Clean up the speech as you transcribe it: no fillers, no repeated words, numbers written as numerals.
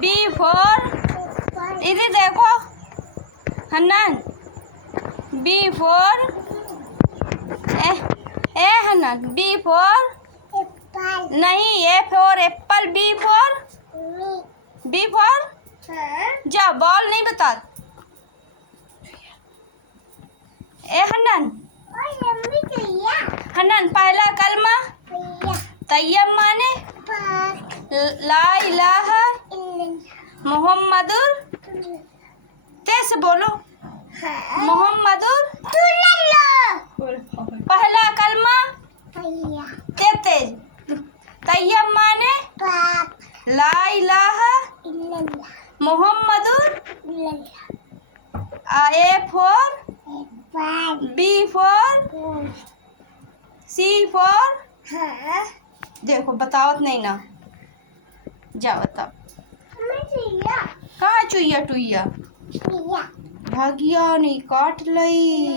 B for, इधर देखो Hannan, B for A, ए हन्नान, बी फॉर नहीं, A for apple, B for जा, बॉल नहीं बता। ए हन्नान, हन्नान पहला कलमा तैयब माने ला इलाहा मोहम्मदुर, कैसे बोलो मोहम्मदुर, पहला कलमा तेज तैयब माने ला इलाहा मोहम्मदुर, A for B for C for, देखो बताओ नहीं ना, जा बताओ कहाँ चुईया टुईया भागिया नहीं काट लई।